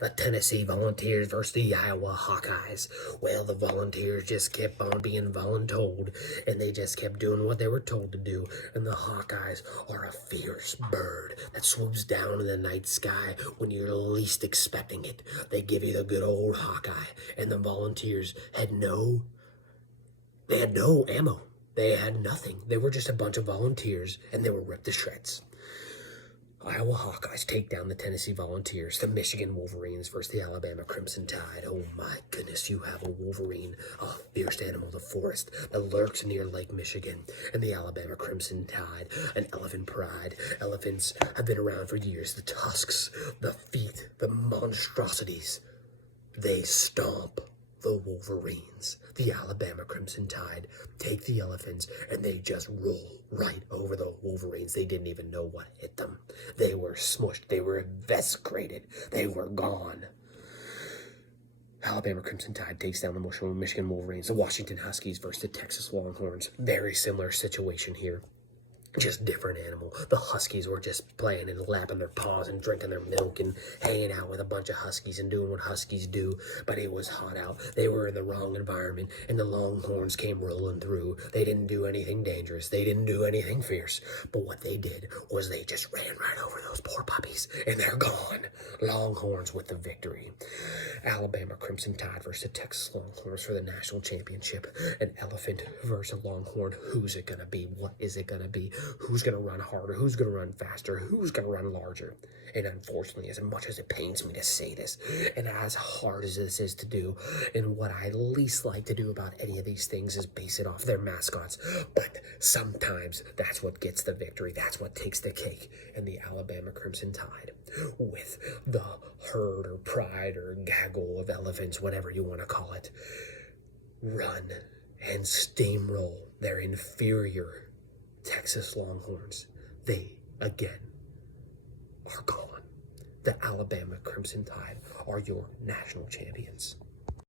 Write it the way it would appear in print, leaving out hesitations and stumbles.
The Tennessee Volunteers versus the Iowa Hawkeyes. Well, the Volunteers just kept on being voluntold, and they just kept doing what they were told to do. And the Hawkeyes are a fierce bird that swoops down in the night sky when you're least expecting it. They give you the good old Hawkeye, and the Volunteers had no ammo. They had nothing. They were just a bunch of volunteers, and they were ripped to shreds. Iowa Hawkeyes take down the Tennessee Volunteers. The Michigan Wolverines versus the Alabama Crimson Tide. Oh my goodness, you have a Wolverine, a fierce animal of the forest that lurks near Lake Michigan. And the Alabama Crimson Tide, an elephant pride. Elephants have been around for years. The tusks, the feet, the monstrosities. They stomp the Wolverines. The Alabama Crimson Tide take the elephants and they just roll right over the Wolverines. They didn't even know what hit them. They were smushed. They were eviscerated. They were gone. Alabama Crimson Tide takes down the Michigan Wolverines. The Washington Huskies versus the Texas Longhorns. Very similar situation here. Just different animal. The Huskies were just playing and lapping their paws and drinking their milk and hanging out with a bunch of Huskies and doing what Huskies do, but it was hot out. They were in the wrong environment, and the Longhorns came rolling through. They didn't do anything dangerous. They didn't do anything fierce, but what they did was they just ran right over those poor puppies, and they're gone. Longhorns with the victory. Alabama Crimson Tide versus the Texas Longhorns for the national championship. An elephant versus a longhorn. Who's it going to be? What is it going to be? Who's going to run harder? Who's going to run faster? Who's going to run larger? And unfortunately, as much as it pains me to say this, and as hard as this is to do, and what I least like to do about any of these things is base it off their mascots, but sometimes that's what gets the victory. That's what takes the cake. And the Alabama Crimson Tide, with the herd or pride or gaggle of elephants, whatever you want to call it, run and steamroll their inferior Texas Longhorns. They, again, are gone. The Alabama Crimson Tide are your national champions.